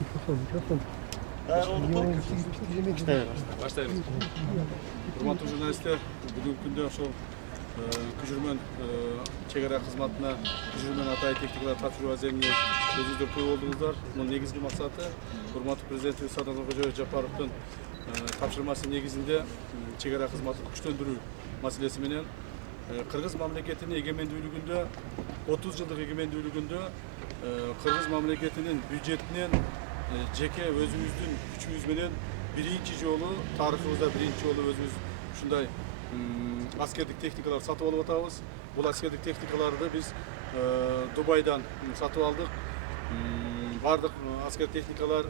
Mikrofon. Başlayalım. Hurmatlı jurnalistler, bugünkü күндө ошол күчүрмөн чегара кызматына күчүрмөн атайын техникалар тапшыруу аземине өзүңүздөр көп болдуңуздар. Мунун негизги максаты урматтуу президентибиз Садыр Кожоевич Жапаровдун тапшырмасы негизинде чегара кызматын күчтөндүрүү маселеси менен кыргыз мамлекетинин эгемендүүлүгүндө 30 жылдык эгемендүүлүгүндө кыргыз мамлекетинин бюджетинен жеке өзүбүздүн күчүбүз менен биринчи жолу тарыхыбызда биринчи жолу өзүбүз ушундай аскердик техникалар сатып алып атабыз. Бул аскердик техникаларды биз Дубайдан сатып алдык. Бардык аскер техникалар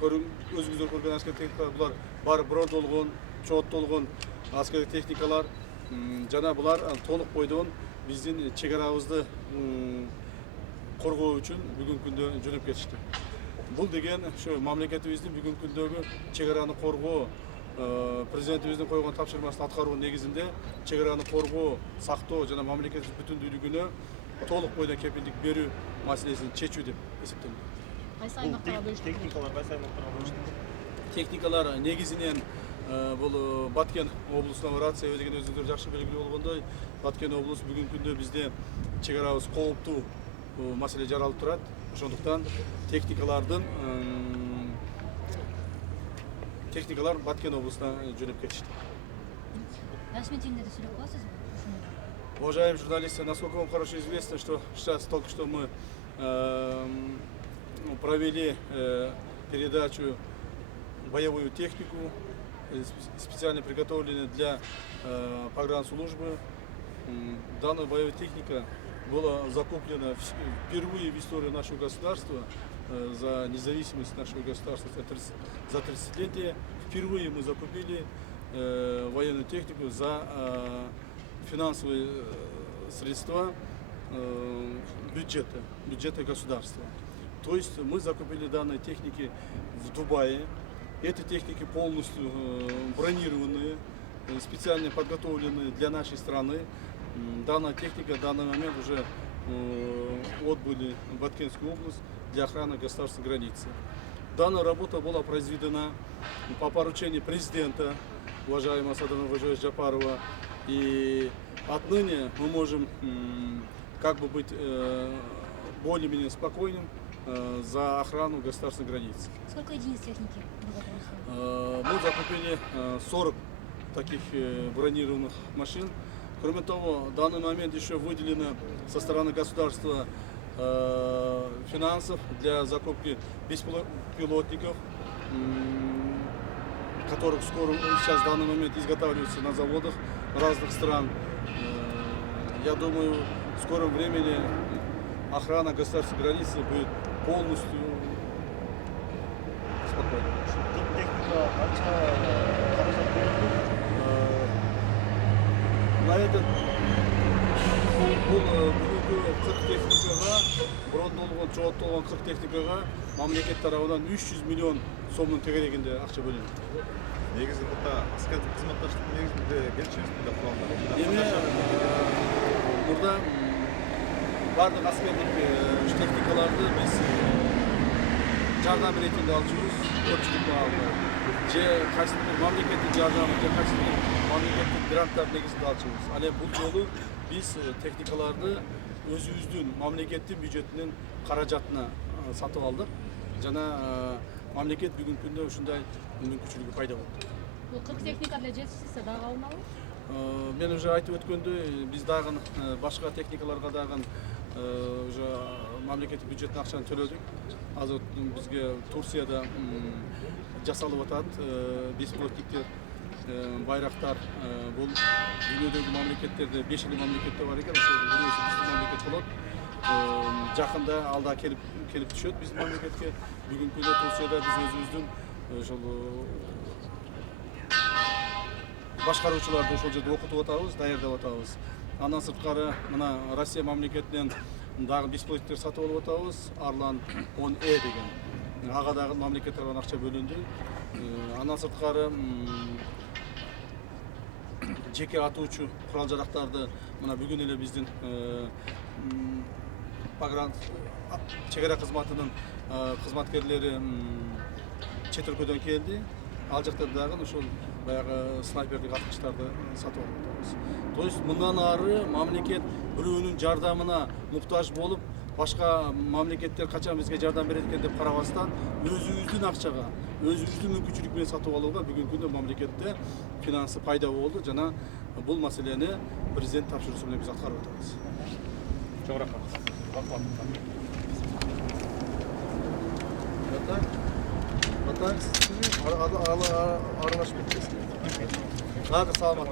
өзүңүздөр көргөн аскер техникалар булар баары брондолгон, чооттолгон аскер техникалар жана булар толук бойдон биздин чегарабызды коргоо үчүн бүгүнкү күндө жөнөп кетишти. Бул деген ошо мамлекетибиздин бүгүнкү күндөгү чегараны коргоо президентибиздин койгон тапшырмасын аткаруунун негизинде чегараны коргоо, сактоо жана мамлекеттин бүтүндүүлүгүнө толук бойдон кепилдик берүү маселесин чечүү деп эсептелет. Кайсы аймактарга бөлүштү? Техникалар кайсы аймактарга бөлүштү? Техникалар негизинен бул Баткен облусуна барат. Себеби деген өзүңүздөр жакшы белгилүү болгондой, Баткен облусу бүгүнкү күндө бизде чегарабыз кооптуу маселе жаралып турат. Ошондуктан техникалар Баткен облусуна жөнөп кетишти. Расмий тилинде да сүйлөп каласызбы? Уважаемые журналисты, насколько вам хорошо известно, что сейчас только что мы провели передачу боевую технику, специально приготовленную для погранслужбы. Данная боевая техника была закуплена впервые в истории нашего государства за независимость нашего государства, за 30-летие. Впервые мы закупили военную технику за финансовые средства бюджета государства. То есть мы закупили данные техники в Дубае. Эти техники полностью бронированные, специально подготовленные для нашей страны. Данная техника в данный момент уже отбыли в Баткенскую область для охраны государственной границы. Данная работа была произведена по поручению президента, уважаемого Садыра Кожоевича Жапарова. И отныне мы можем как бы быть более-менее спокойным за охрану государственной границы. Сколько единиц техники было? Мы закупили 40 таких бронированных машин. Кроме того, в данный момент еще выделено со стороны государства финансов для закупки беспилотников, которых скоро сейчас в данный момент изготавливаются на заводах разных стран. Я думаю, в скором времени охрана государственной границы будет полностью спокойна. На этот бүгүнкү 40 техникага, брондолгон, чооттолгон 40 техникага мамлекет тарабынан 300 миллион сомдун тегерегинде акча бөлүнүп. Негізі бұлда аскердік қызматташтықтың негізінде келісімшартында құралдар. Эми мурда бардык аскердик техникаларды биз жардам иретинде алчубуз, көпчүлүк маалда. Же кайсыдыр мамлекеттик жардам, же кайсыдыр мамлекеттик гранттар негизинде алчубуз. Ал эми бул жолу биз техникаларды өзүбүздүн мамлекеттин бюджетинин каражатына сатып алдык. Жана мамлекет бүгүнкү күндө ушундай мүмкүнчүлүгү пайда болду. Бул 40 техника эле жетишсизсе дагы алынабы? Мен уже айтып өткөндөй, биз дагы башка техникаларга дагы уже мамлекеттик бюджеттин акчаны төлөдүк. Азыр бизге Турцияда жасалып атат беспилотниктер, байрактар. Бул дүйнөдөгү мамлекеттерде 5 мамлекетте бар экен, ошол бирөөсү биздин мамлекет болот. Жакында алда келип түшөт биздин мамлекетке. Бүгүнкү күндө Турцияда биз өзүбүздүн ошол башкаруучуларды ошол жерде окутуп атабыз, даярдап атабыз. Андан сырткары мына Россия мамлекетинен дагы беспилотниктер сатып алып атабыз. Арлан 10E деген. Ага дагы мамлекет тарабынан акча бөлүндү. Андан сырткары жеке атуучу курал жарактарды мына бүгүн эле биздин чегара кызматынын кызматкерлери чет өлкөдөн келди. Ал жакта дагы ошол баягы снайпердик аткычтарды сатып алып атабыз. То есть мындан ары мамлекет бирөөнүн жардамына муктаж болуп, башка мамлекеттер качан бизге жардам берет экен деп карабастан, өзүбүздүн акчага, өзүбүздүн мүмкүнчүлүк менен сатып алууга бүгүнкү күндө мамлекетте финансы пайда болду жана бул маселени президент тапшырышы менен биз аткарып атабыз. Çok rahat. Bakma. Aralaş bitmesin. Hadi sağ olun.